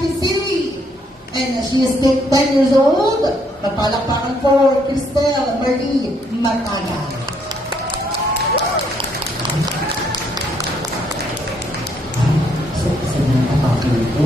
Quezon City. And she is 10 years old. Magpalakpakan for Cristel Marie Mataga. Sa mga kapatid ko.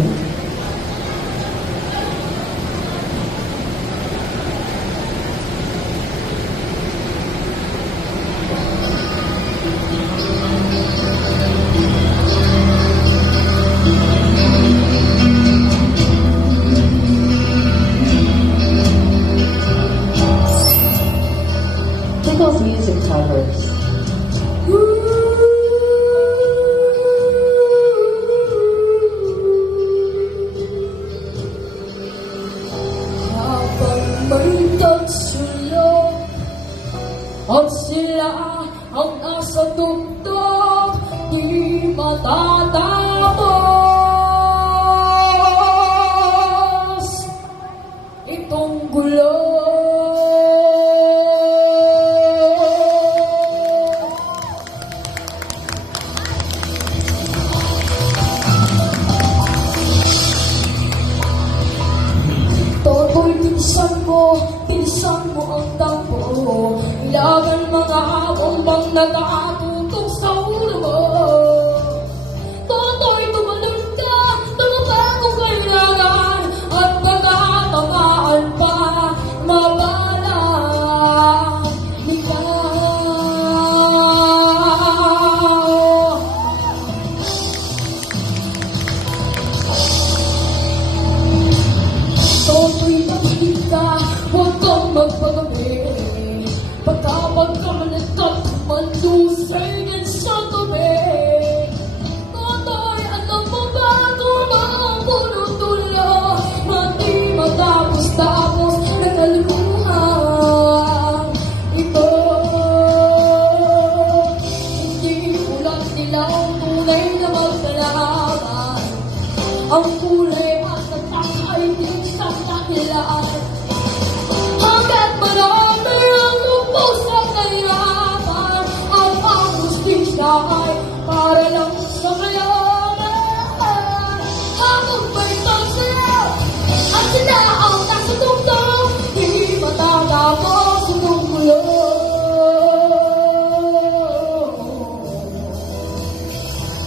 Tickle's music covers. Habang may tagsulong at sila ang nasa tuktok, di matatapos itong gulo. Toto'y pinsan mo ang tampo. Ilagan mga habang bang nakatutok sa ulo mo. Toto'y tumalun ka, tumabago kailangan, at nagatamaan pa, mabala. Toto'y makinig ka, huwag kang magpagabi. Pagkapag ka manatap, malusay din sa gabi. Toto'y alam mo ba kung ang punong dulo, mati matapos-tapos na kaluhan. Ito, hindi ulat nila ang tunay na magkalaban. Ang kulay at nagtakay din sa dahilan. Hanggat marami ang lubos sa kahirapan, ang pangustisya ay para lang sa kayanan. Habang may tansaya at sila ang nasa tugtog, di matatapos itong gulo.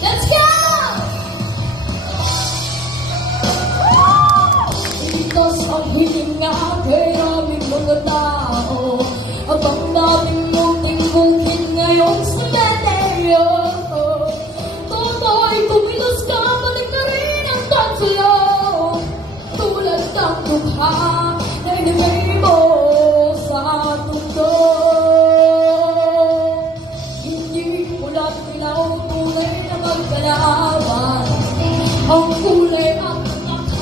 Let's go! Itas ang hininga kay aming mga tao, abang daming munting-munting ngayon sa meteryo. Toto'y kumilos ka, balik ka rin ang tansuyo, tulad ng lukha na inibay mo sa mundo. Hindi ulat ilaw, tunay na magkalaban, ang kulay at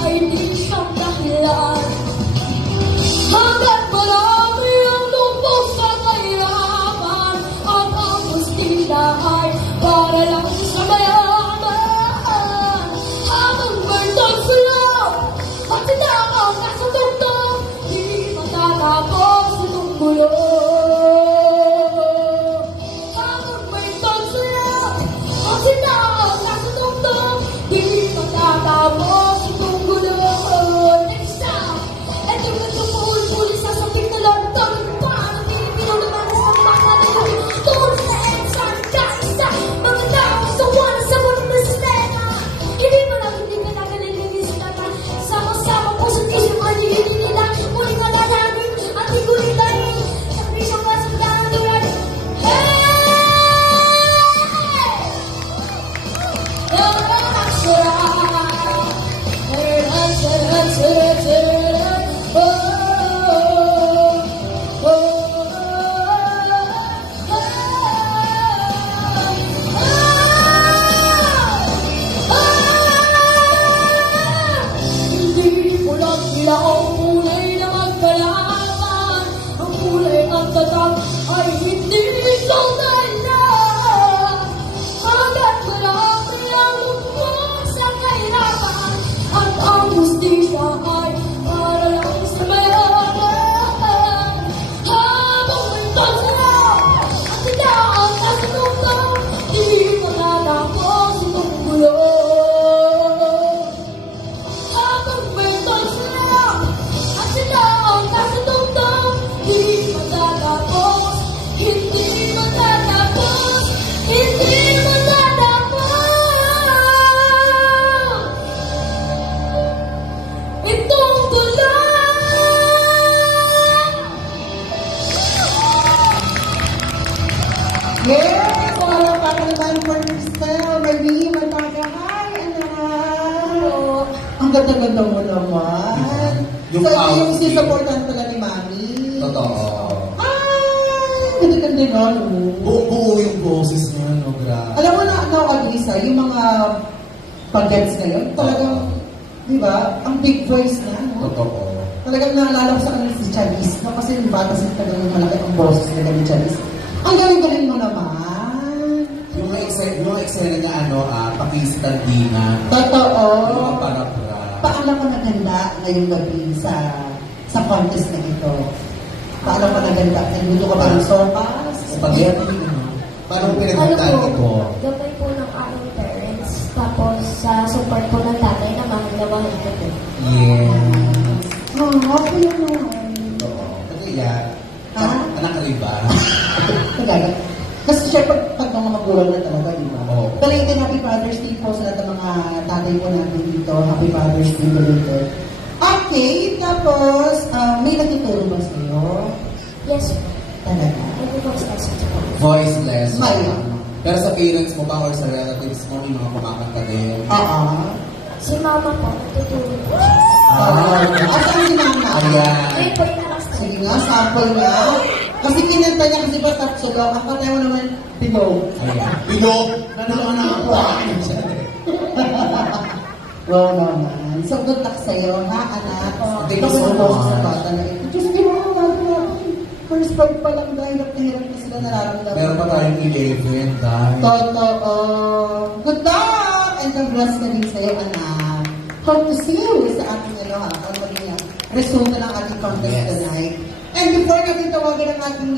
ay di siyang dahilan. Hanggat marami ang lubos sa kahirapan, at ang hustila ay para lang sa mayaman. Habang may tagsulong at sila ang nasa tugtog, di matatapos itong gulo. Habang may tagsulong at sila ang nasa tugtog, di matatapos itong gulo. Next time, ito na tumulpuli sa saping pag may sila at sila ang nasa tugtog, di matatapos, hindi matatapos, hindi matatapos. Itong tulang Yes! Palakpakan naman for Cristel, Marie, Mataga. Hi, anak! Ang ganda-ganda mo naman. Yung So, ito yung outfit. sisupportan pala ni Mami. Totoo. Ay! Ganda-ganda nga, no? Buo yung boses niya, no? Grabe. Alam mo na, Lisa, yung mga pag-dance ngayon, talagang, di ba, ang big voice niya, no? Totoo. Talagang naalala ko sa kanila si Charis, no? Kasi yung bata sa talagang malaki ang boses nila ni Charis. Ang galing-galing mo naman. Yung eksena niya, Pakistan Dina. Totoo. Yung mga para-para. Paano ka naganda ngayong gabi sa contest na ito? Paano ka naganda? Nagluto ka ba ng sopas? Spaghetti, Paano mo pinagpuntaan ito? Gabay po ng aming parents. Tapos, sa support po ng tatay na mahal ko po. Yeah. Okay naman. Oo. Kasi yan, Ha? anak ka rin ba? Talaga. Kasi syempre, pag mga magulang na talaga, di ba? Oo. Pero yun din, Happy Father's Day po sa lahat ng mga tatay po natin dito. Happy Father's Day belated. Okay, tapos, may nagtuturo ba sa'yo? Yes, Talaga. everyone's lesson po. Voice lesson. Maya. Pero sa parents mo ba or sa relatives mo, may mga kumakanta din? Oo. Si mama po, natutulog po siya. Asan si mama? Ayan. Ngayon po yung alas na. Sige nga, sample nga. Kasi kinanta niya kasi ba top solo, ang patay mo naman, below. Ayan. Bilog! Nanonood na ako. Wow naman. So, good luck sa'yo, ha, anak? Thank you so Pagkakataon much. sa bata na ito. Diyos, di mo ako first part pa lang dahil hirap na sila nararamdaman. Meron pa tayong 11, dahil. Totoo. Good luck! And congrats na din sa'yo, anak. Hope to see you sa ating ang maging resulta ng ating contest Yes. tonight. And before natin tawagan ang ating